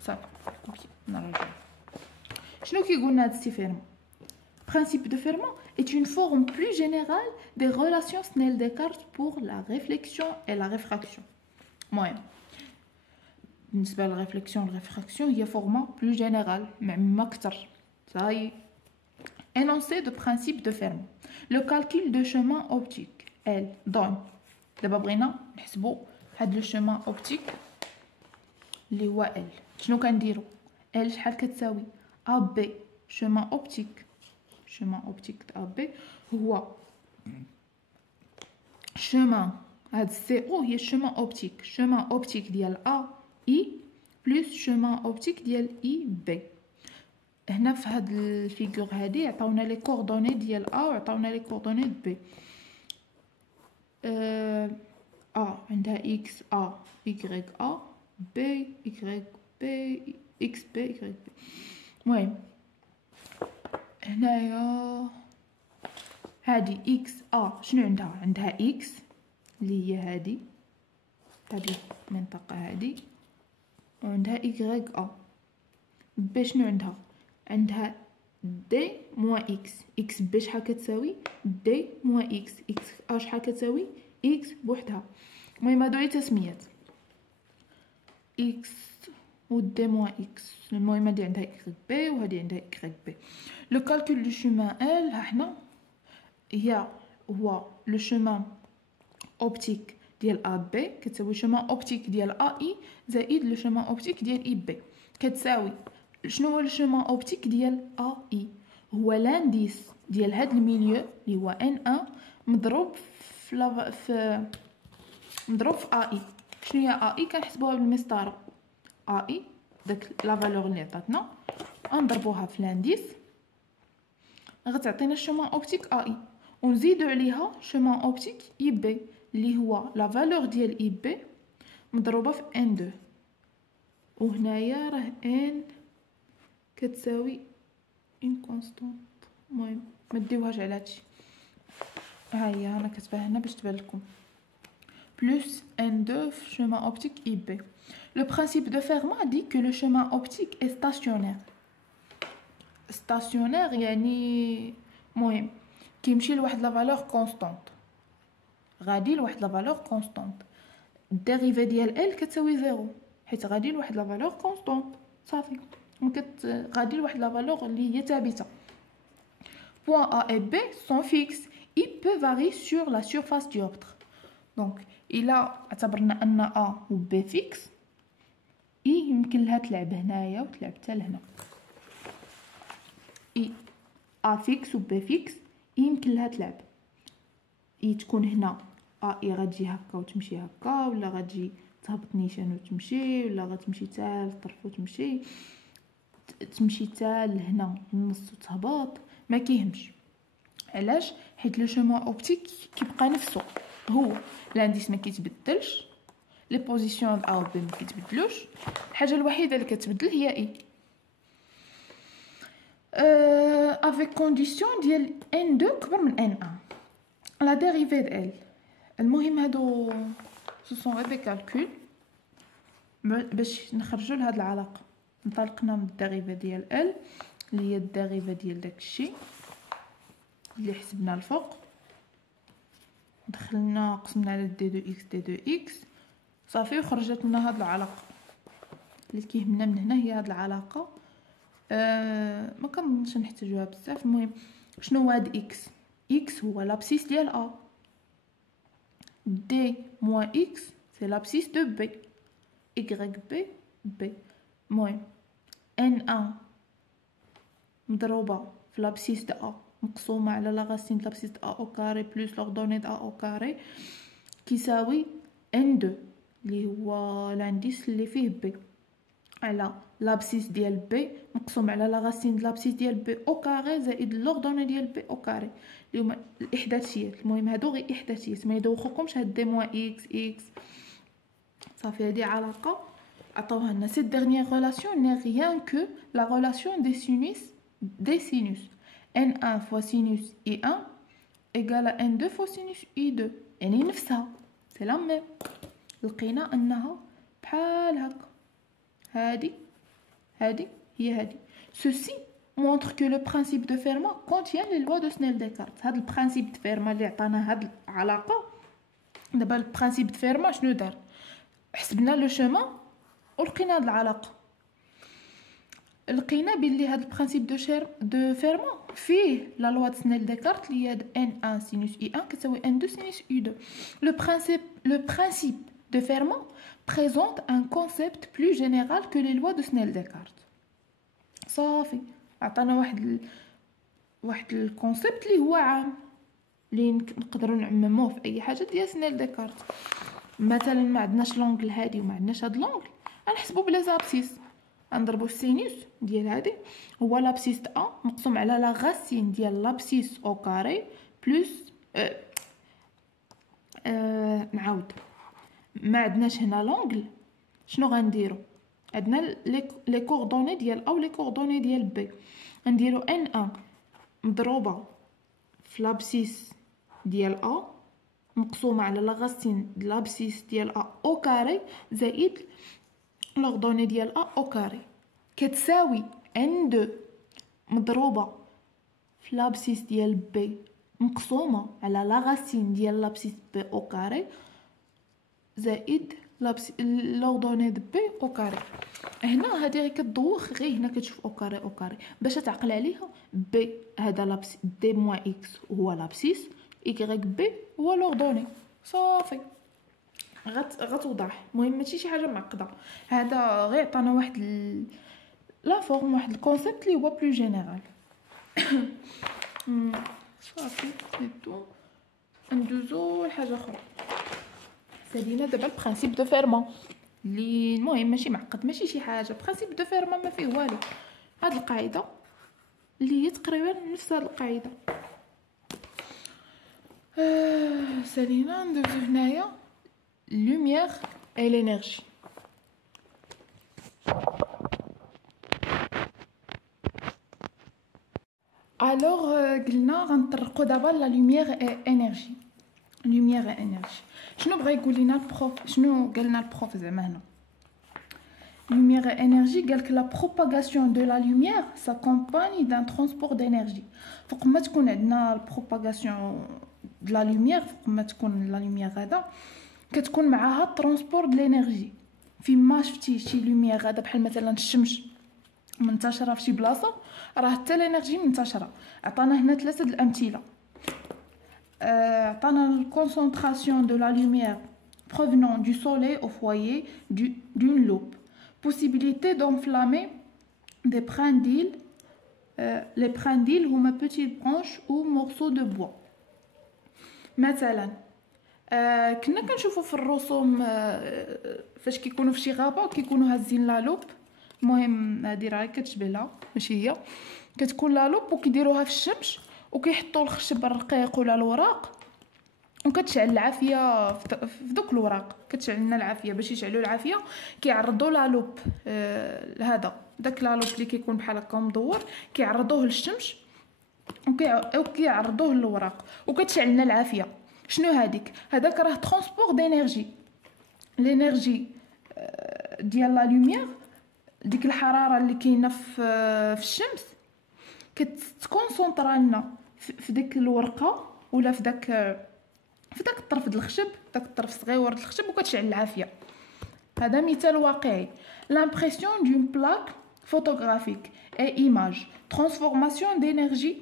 صافي. اوكي نرجع. شنو كيقولنا هاد استفهام؟ Principe de Fermat est une forme plus générale des relations Snell-Descartes pour la réflexion et la réfraction. المهم بالنسبة للريفليكسيون والريفراكسيون هي فورما بلو جينيرال معممة أكتر. صاي. Énoncé de principe de Fermat. Le calcul de chemin optique L donne. دابا بغينا نحسبو هاد لو chemin optique اللي هو L. شنو كنديرو؟ L شحال كتساوي؟ AB chemin optique. chemin optique de AB هو chemin هاد CO هي chemin optique. chemin optique ديال AI plus chemin optique ديال IB. هنا في هاد الفيغور هادي عطاونا لي كوردوني ديال A وعطاونا لي كوردوني د B. A عندها X A Y A B Y B X B Y B. المهم هنايا هادي اكس شنو عندها اكس اللي هي هادي المنطقه هادي وعندها اكغيك بي شنو عندها دي موان اكس بي شحال كتساوي دي موان اكس شحال كتساوي اكس بوحدها. المهم هادو تسميات اكس و دي موان اكس. المهم هادي عندها اكغيك بي وهادي عندها اكغيك بي. لو كالكول دو شومان ال ها حنا هو لو شومان اوبتيك ديال ا بي كتساوي شومان اوبتيك ديال ا اي زائد لو شومان اوبتيك ديال اي بي كتساوي شنو هو لو شومان اوبتيك ديال ا اي؟ هو لانديس ديال هاد الميليو اللي هو ان 1 مضروب في مضروب في ا اي. شنو هي ا اي؟ كنحسبوها بالمسطره ا اي داك لا فالور اللي عطاتنا نضربوها في لانديس غتعطينا الشومان اوبتيك اي ونزيدو عليها شومان اوبتيك اي بي اللي هو لا فالور ديال اي بي مضروبه في ان 2 وهنايا راه ان كتساوي ان كونستانت. المهم ما ديوهاش على هادشي. ها هي انا كتبها هنا باش تبان لكم plus N2 chemin optique IB. Le principe de Fermat dit que le chemin optique est stationnaire. Stationnaire يعني مهم كيمشي لواحد لا فالور كونستانت غادي لواحد لا فالور كونستانت. الديريفي ديال ال كتساوي زيرو حيت غادي لواحد لا فالور كونستانت صافي غادي لواحد لا فالور اللي هي ثابته. Point A et B sont fixes. Il peut varier sur la surface du dioptre. Donc إلا اعتبرنا أن A و B فيكس يمكن لها تلعب هنايا وتلعب حتى لهنا. A فيكس و B فيكس يمكن لها تلعب تكون هنا A غتجي هكا وتمشي هكا ولا غتجي تهبط نيشان وتمشي ولا غتمشي حتى للطرف وتمشي حتى لهنا النص وتهبط ما كيهمش. علاش؟ حيت لو شومان اوبتيك كيبقى نفسه هو لانديس ما كيتبدلش لي بوزيسيون د ا و بي ما كيتبدلوش. الحاجه الوحيده اللي كتبدل هي اي افيك كونديسيون ديال ان 2 كبر من ان 1 لا ديريفي د ال. المهم هادو سو سون غير دي كالكول باش نخرجوا لهاد العلاقه. انطلقنا من الديريفي ديال ال اللي هي الديريفي ديال داكشي اللي حسبنا الفوق دخلنا قسمنا على دي دو اكس دي دو اكس صافي وخرجت لنا هاد العلاقه. اللي كيهمنا من هنا هي هاد العلاقه ما كنظنش نحتاجوها بزاف. المهم شنو هو هاد اكس؟ اكس هو لابسيس ديال ا دي موان اكس سي لابسيس دو بي y بي بي. المهم ان 1 مضروبه في لابسيس د ا مقسومه على لا راسين د لابسيس د ا او كاري بلس لوردوني د ا او كاري كيساوي ان 2 اللي هو لانديس اللي فيه بي على لابسيس ديال بي مقسوم على لا راسين د لابسيس ديال بي او كاري زائد لوردوني ديال بي او كاري اللي هما الاحداثيات. المهم هادو غير احداثيات ما يدوخوكمش هاد دي موان اكس صافي. هادي علاقه عطاوها لنا. cette dernière relation n'est rien que la relation des sinus n1 fois sinus i1 égale à n2 fois sinus i2 يعني نفسها سي لا ميم. لقينا انها بحال هكا هادي هادي هي هادي. ceci montre que le principe de Fermat contient les lois de Snell-Descartes. هاد البرانسيب د فيرما اللي عطانا هاد العلاقه. دابا البرانسيب د فيرما شنو دار؟ حسبنا لو شومان ولقينا هاد العلاقه. لقينا بلي هاد البرانسيب دو فيرما فيه لا لوا د سنيل ديكارت اللي هي n1 sinus i1 كتساوي n2 sinus i2. Le principe de Fermat présente un concept plus général que les lois de Snell-Descartes. صافي عطانا واحد الكونسيبت اللي هو عام اللي نقدروا نعمموه في اي حاجه ديال سنيل ديكارت. مثلا ما عندناش لونغل هادي وما عندناش هاد لونغل، غنحسبوا بلي زابسيس. غنضربوا السينوس ديال هادي هو لابسيس ا مقسوم على لا غاسين ديال لابسيس او كاري بلس نعاود. ما عندناش هنا لونغل، شنو غنديروا؟ عندنا لي كوردوني ديال او لي كوردوني ديال بي. غنديروا n1 مضروبه في لابسيس ديال ا مقسومه على لا غاسين د لابسيس ديال ا او كاري زائد لوردوني ديال ا او كاري كتساوي n2 مضروبه في لابسيس ديال بي مقسومه على لا غاسين ديال لابسيس بي او كاري زائد لوردوني د بي او كاري. هنا هادي غير كتدوخ، غير هنا كتشوف او كاري او كاري باش تعقل عليها. بي هذا لابس دي موان اكس هو لابسيس، ايكغيك بي هو لوردوني. صافي غتوضح. المهم ماشي شي حاجه معقده، هذا غير عطانا واحد لا فورم، واحد الكونسيبت اللي هو بلو جينيرال. صافي نيتو ندوزو لحاجه اخرى. سالينا دابا البرانسيب دو فيرما اللي المهم ماشي معقد، ماشي شي حاجه. برانسيب دو فيرما ما فيه والو، هاد القاعده اللي هي تقريبا نفس هاد القاعده. سالينا ندوزو هنايا lumière et l'énergie. Alors قلنا غنطرقوا دابا لا lumière et énergie. lumière et énergie شنو بغا يقول لنا البروف؟ شنو قال لنا البروف زعما هنا؟ lumière et énergie قالك la propagation de la lumière s'accompagne d'un transport d'énergie. فوق ما تكون عندنا البروباغاسيون د لا lumière، فوق ما تكون لا lumière هذا كتكون معاها ترونسبور د لينيرجي. فيما شفتي شي لوميير غادا بحال مثلا الشمس منتشره في شي بلاصه، راه حتى لينيرجي منتشره. عطانا هنا 3 د الامثله. عطانا الكونسونطراسيون دو لا لوميير provenant du soleil au foyer d'une loupe, possibilité d'enflammer des brindilles. Les brindilles هما petites branches ou morceaux de bois. مثلا كنا كنشوفوا في الرسوم فاش كيكونوا في شي غابه كيكونوا هازين لا لوب. المهم هذه راه كتشبه لها، ماشي هي، كتكون لا لوب وكيديروها في الشمس وكيحطوا الخشب الرقيق ولا الوراق وكتشعل العافيه في دوك الوراق. كتشعل لنا العافيه. باش يشعلوا العافيه كيعرضوا لا لوب هذا داك لا لوب اللي كيكون بحال هكا مدور، كيعرضوه للشمس وكيعرضوه للوراق وكتشعل لنا العافيه. شنو هذاك راه ترونسبور دينيرجي. لينيرجي ديال لا لوميير، ديك الحراره اللي كاينه في الشمس كتكونسونطرا لنا في ديك الورقه ولا في داك الطرف د الخشب، داك الطرف الصغيور د الخشب وكتشعل العافيه. هذا مثال واقعي. l'impression d'une plaque photographique et image transformation d'énergie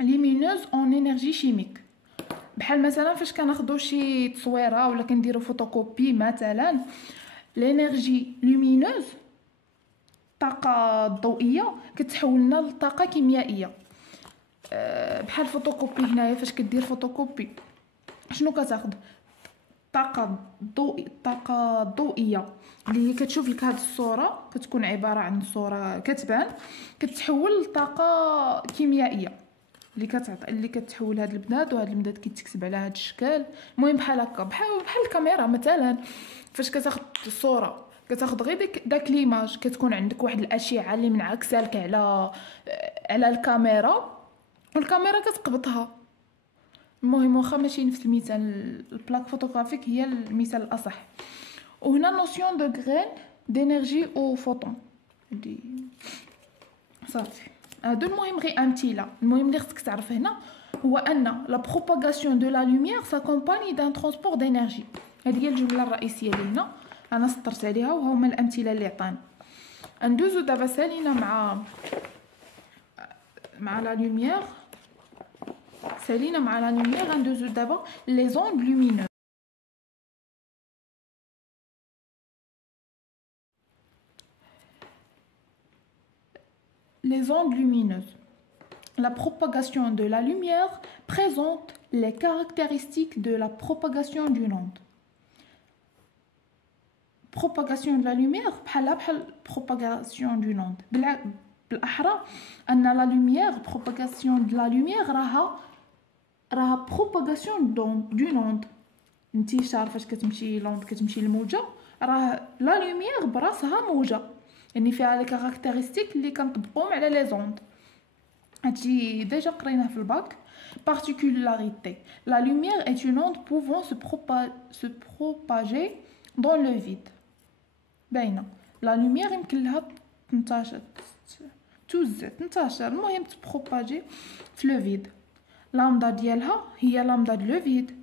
lumineuse en énergie chimique. بحال مثلا فاش كناخذوا شي تصويره ولا كنديروا فوتوكوبي مثلا، لينيرجي لومينوز الطاقه الضوئيه كتحول لنا لطاقه كيميائيه. بحال فوتوكوبي هنايا فاش كدير فوتوكوبي شنو كتاخذ؟ طاقه ضوئيه اللي كتشوف لك هاد الصوره كتكون عباره عن صوره كتبان، كتحول لطاقه كيميائيه اللي كتحول هاد البنات، وهاد البنات كيتكتب على هاد الشكل. المهم بحال هكا، بحال الكاميرا مثلا فاش كتاخذ الصوره كتاخذ غير داك ليماج، كتكون عندك واحد الاشعه اللي منعكسه لك على الكاميرا والكاميرا كتقبطها. المهم واخا ماشي نفس المثال، البلاك فوتوغرافيك هي المثال الاصح. وهنا نوسيون دو غرين دينيرجي او فوتون. هادي صافي. هادو المهم غير امثله. المهم اللي خصك تعرف هنا هو ان لا بروباغاسيون دو لا لوميير ساكومباني دان ترونسبور دينيرجي. هذه هي الجمله الرئيسيه اللي هنا انا سطرت عليها وهما الامثله اللي عطانا. ندوزو دابا سالينا مع لا لوميير. غندوزو دابا لي زوند لومينوز. Les ondes lumineuses. La propagation de la lumière présente les caractéristiques de la propagation d'une onde. Propagation de la lumière بحال propagation d'une onde. بالأحرى أن la lumière propagation de la lumière راها propagation d'une onde. انتشار فاش كتمشي لوند كتمشي الموجة راه لا lumière براسها موجة يعني فيها لي كاركتيرستيك اللي كنطبقوهم على لي زوند. هادشي ديجا قريناه في الباك. Particularité. La lumière est une onde pouvant se propager dans le vide. باينه لا lumière يمكن لها تنتشر المهم تبروباجي في لو فيد. لامدا ديالها هي لامدا دو لو فيد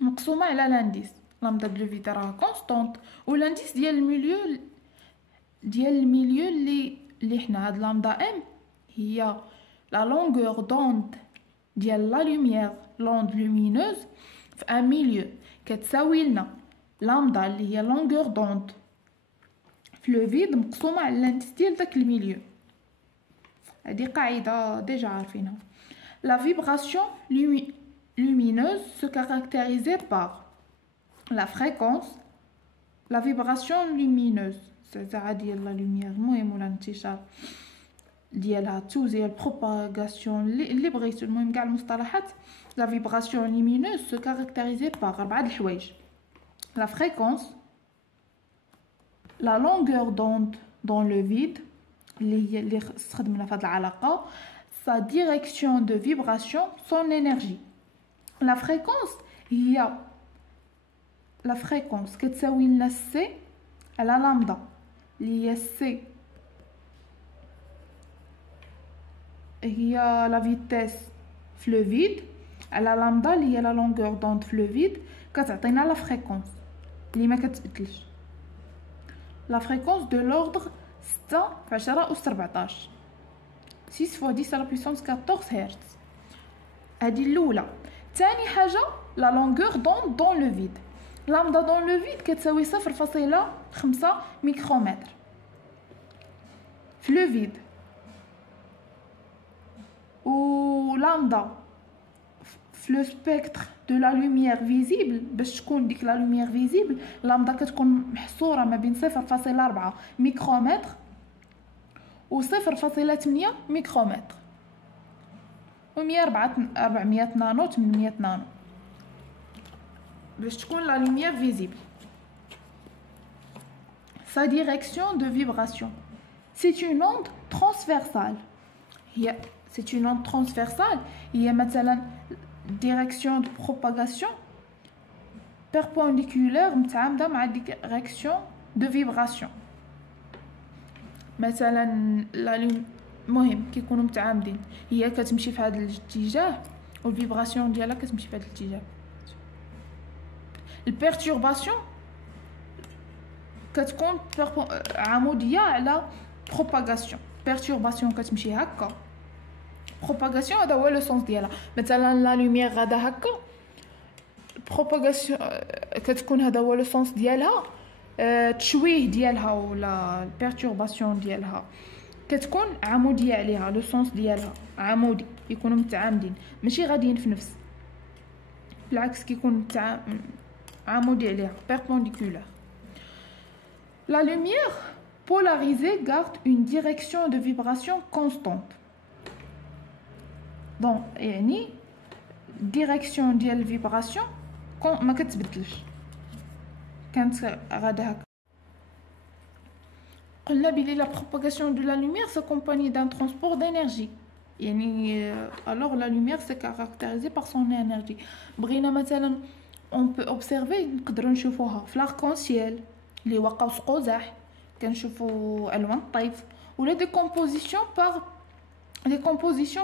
مقسومه على لانديس. لامدا دو لو فيد راه كونستانت ولانديس ديال الميليو اللي حنا هاد لامدا ام هي لا لونغور دوند ديال لا لوميير لوند لومينوز في ان ميليو كتساوي لنا لامدا اللي هي لونغور دوند في لو فيد مقسومه على لانديس ديال داك الميليو. هذه قاعده ديجا عارفينها. La vibration lumineuse se caractérisait par la fréquence. La vibration lumineuse زعزعة ديال لا لوميير المهم ولا انتشار ديالها توزيع البروباغاسيون اللي بغيتو المهم كاع المصطلحات. La vibration lumineuse se caractérisait par 4 الحوايج. La fréquence, la longueur d'onde dans le vide اللي استخدمنا في هذه العلاقة, sa direction de vibration, son énergie. La fréquence هي la fréquence كتساوي لنا C على لامدا اللي هي C هي لا فيتيس في لو فيد على لامدا اللي هي لا لونغور دوند في لو فيد كتعطينا لا فريكونس اللي ما كتبدلش. لا فريكونس دو لوردر 6 في 10 أس 14 6 fois 10 à la puissance 14 هرتز. هذه الاولى. ثاني حاجه لا لونغور دوند دون لو فيد. لامدا دون لو فيد كتساوي 0.5 ميكرومتر في لو فيد. و لامدا في لو سبيكتر دو لا لوميير فيزيبل. باش تكون ديك لا لوميير فيزيبل لامدا كتكون محصوره ما بين 0.4 ميكرومتر و 0.8 ميكرومتر و 400 نانو 800 نانو باش تكون لا لوميير فيزيبل. Sa direction de vibration, c'est une onde transversale. C'est une onde transversale. Il y a مثلا direction de propagation perpendiculaire متعامدة مع direction de vibration. مثلا المهم كيكونوا متعامدين هي كتمشي في هذا الاتجاه والفيبراسيون ديالها كتمشي في هذا الاتجاه. البيرتورباسيون كتكون عموديه على بروباغاسيون. بيرتورباسيون كتمشي هكا بروباغاسيون هذا هو لو سونس ديالها. مثلا لا لوميير غادا هكا بروباغاسيون كتكون هذا هو لو سونس ديالها. التشويه ديالها ولا البيرتورباسيون ديالها كتكون عموديه عليها. لو سونس ديالها عمودي يكونوا متعامدين ماشي غاديين في نفس بالعكس كيكون عمودي عليها perpendiculaire. La lumière polarisée garde une direction de vibration constante. Bon, يعني direction ديال الفيبراسيون ما كتبدلش كانت غادا هكا. قلنا بلي la propagation de la lumière s'accompagne d'un transport d'énergie. يعني alors la lumière c'est caractérisé par son énergie. بغينا مثلا on peut observer نقدروا نشوفوها في l'arc-en-ciel اللي هو قوس قزح كنشوفوا الوان الطيف ولا دي كومبوزيسيون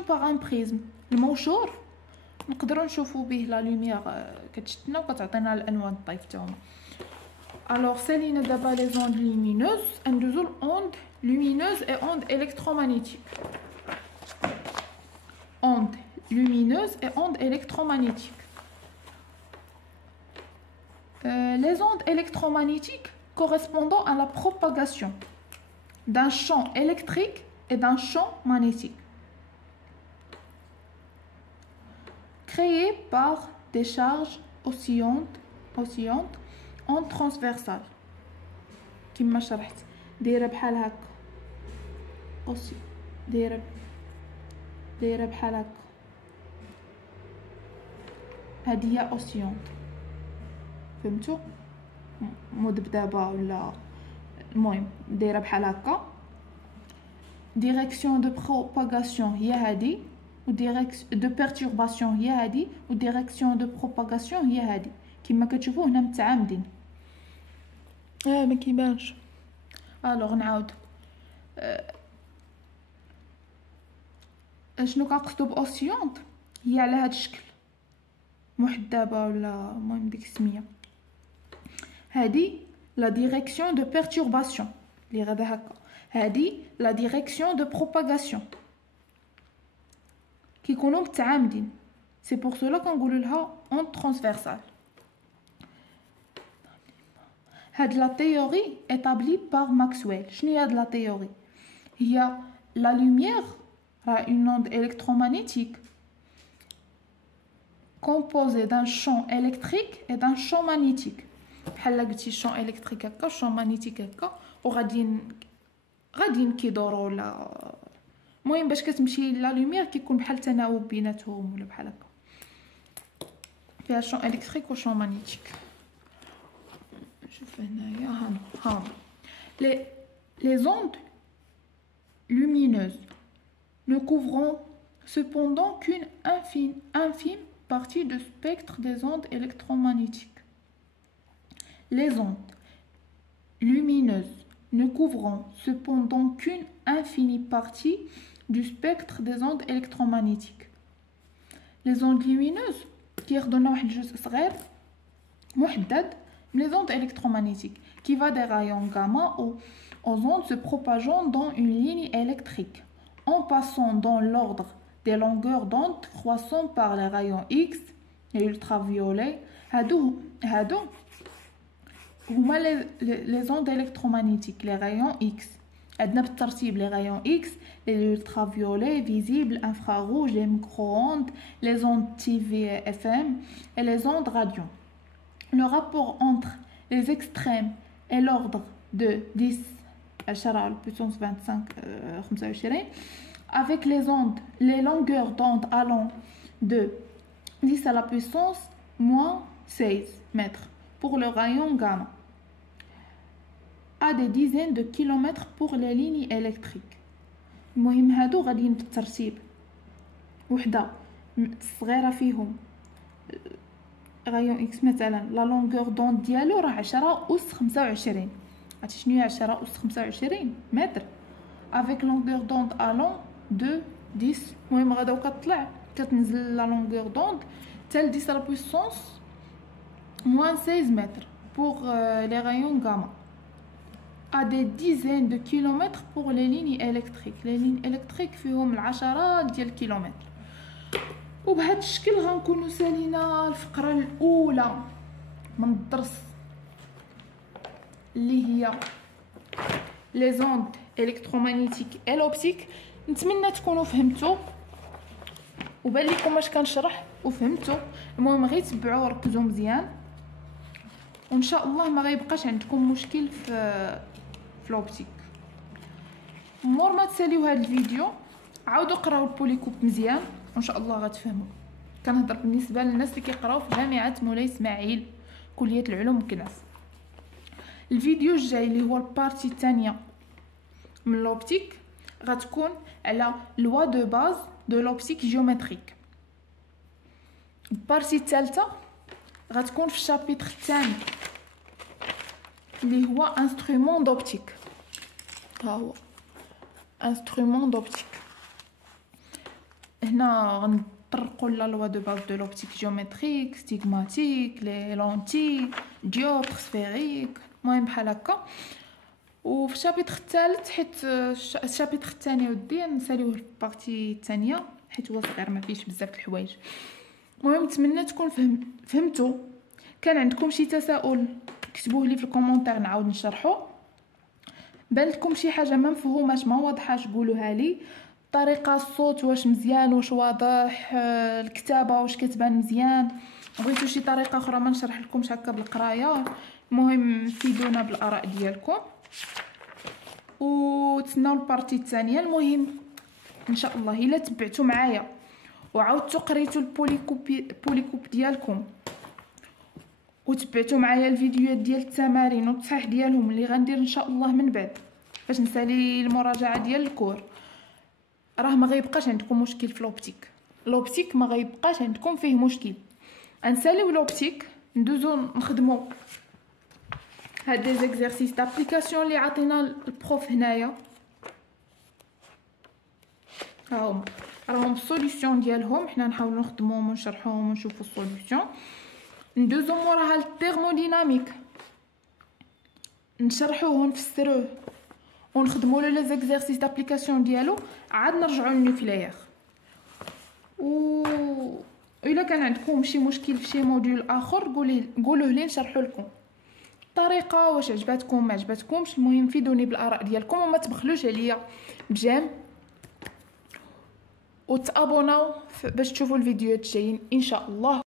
باغ ان بريزم. الموشور نقدروا نشوفوا به لا لوميير كتشتنا وكتعطينا الالوان الطيف تاعهم. الوغ سالينا دابا لي زوند لومينوز ندوزو الاوند لومينوز اي اوند الكترومagnétique. ondes lumineuses et ondes électromagnétiques. Les ondes électromagnétiques correspondant à la propagation d'un champ électrique et d'un champ magnétique créés par des charges oscillantes ondes transversales كما شرحت. دايره بحال هكا دايره بحال هكا هادي هي اوسيونت فهمتوا مذبذبه ولا المهم دايره بحال هكا. ديريكسيون دو بروباغاسيون هي هادي و ديريكسيون دو بيرتورباسيون هي هادي و ديريكسيون دو بروباغاسيون هي هادي كما كتشوفوا هنا متعامدين. ما كيبانش. الوغ نعاود شنو كنقصدو باوسيونت هي على هاد الشكل محدبه ولا المهم ديك السميه. هادي لا ديريكسيون دو بيرتورباسيون لي غادا هكا. هادي لا ديريكسيون دو بروباغاسيون كيكونوا متعامدين. سي بور سولا كنقولوا لها اون ترانسفيرسال. هاد لا تيوري établie par Maxwell. شنو هي هاد لا تيوري؟ هي لا لوميير راه une onde électromagnétique composée d'un champ électrique et d'un champ magnétique. بحال قلتي champ électrique هكا champ magnétique هكا غاديين كيدوروا ولا المهم باش كتمشي لا لوميير كيكون بحال تناوب بيناتهم ولا بحال هكا فيها champ électrique و champ magnétique. شوف هنايا ها les ondes lumineuses ne couvront cependant qu'une infime partie du spectre des ondes électromagnétiques. Les ondes lumineuses ne couvrant cependant qu'une infime partie du spectre des ondes électromagnétiques. Les ondes lumineuses كياخدونا واحد الجزء صغير محدد les ondes électromagnétiques qui va des rayons gamma aux ondes se propageant dans une ligne électrique en passant dans l'ordre des longueurs d'onde croissant par les rayons X et ultraviolets. هادو هما les ondes électromagnétiques les rayons X. عندنا بالترتيب les rayons X, les ultraviolets visibles, infrarouges, les micro-ondes, les ondes TV/FM et les ondes radio. Le rapport entre les extrêmes et l'ordre de 10 à la puissance 25 avec les longueurs d'onde allant de 10 à la puissance moins 16 mètres pour le rayon gamma à des dizaines de kilomètres pour les lignes électriques. المهم هادو غاديين بالترتيب وحده صغيره فيهم رايون اكس مثلا لا لونغور دوند ديالو راه 10 أس 25. عرفتي شنو هي 10 أس 25 متر افيك لونغور دوند الون دو 10. المهم غادا وكتطلع كتنزل لا لونغور دوند حتى ل 10 لا بويسونس موان 16 متر بوغ لي رايون غاما à des dizaines de kilomètres pour les lignes électriques. Les lignes électriques فيهم العشرات ديال الكيلومتر. وبهذا الشكل غنكونوا سالينا الفقره الاولى من الدرس اللي هي لي زوند الكترومagnétique اي لوبتيك. نتمنى تكونوا فهمتوا وبان لكم اش كنشرح وفهمتوا. المهم غير تبعوا وركزوا مزيان وان شاء الله ما غيبقاش عندكم مشكل في لوبتيك. مور ما تساليو هذا الفيديو عاودوا قراو البوليكوب مزيان وان شاء الله غتفهموا. كنهضر بالنسبه للناس اللي كيقراو في جامعه مولاي اسماعيل كليه العلوم مكناس. الفيديو الجاي اللي هو البارتي الثانيه من لوبتيك غتكون على لوا دو باز دو لوبتيك جيومتريك. البارتي الثالثه غتكون في الشابيتر الثاني اللي هو انسترومون دوبتيك. ها هو انسترومون دوبتيك. هنا غنطرقوا لا لوا دو باز دو لوبتيك جيومتريك ستيغماتيك لي لونتي ديوبتر سفيريك المهم بحال هكا. وفي الشابيتر الثالث حيت الشابيتر الثاني ودي نساليوه البارتي الثانيه حيت هو صغير ما فيش بزاف د الحوايج. المهم نتمنى تكون فهمتوا. كان عندكم شي تساؤل كتبوه لي في الكومونتير نعاود نشرحو. بان لكم شي حاجه ما مفهوماش ما واضحاش قولوها لي. طريقه الصوت واش مزيان واش واضح، الكتابه واش كتبان مزيان، بغيتو شي طريقه اخرى ما نشرح لكمش هكا بالقرايه. المهم فيدونا بالاراء ديالكم وتسناو البارتي الثانيه. المهم ان شاء الله الا تبعتوا معايا وعاودتوا قريتوا البوليكوب ديالكم وتبعتوا معايا الفيديوهات ديال التمارين والتصحيح ديالهم اللي غندير ان شاء الله من بعد باش نسالي المراجعه ديال الكور، راه ما غيبقاش عندكم مشكل في لوبتيك ما غيبقاش عندكم فيه مشكل. غنساليو لوبتيك ندوزو نخدموا هاد دي زيكزارسيس دابليكاسيون اللي عطينا البروف هنايا. راهم السوليوشن ديالهم حنا نحاولوا نخدموهم ونشرحوهم ونشوفوا السوليوشن. ندوزو موراها الثيرموديناميك نشرحوه ونفسروه ونخدموا له لي زيكزارسيس دابليكاسيون ديالو. عاد نرجعوا للنوكليير. و الا كان عندكم شي مشكل في شي موديول اخر قولوه لي نشرحوا لكم الطريقه واش عجبتكم ما عجبتكمش. المهم فيدوني بالاراء ديالكم وما تبخلوش عليا بجام وتابوناو باش تشوفوا الفيديوهات الجايين ان شاء الله.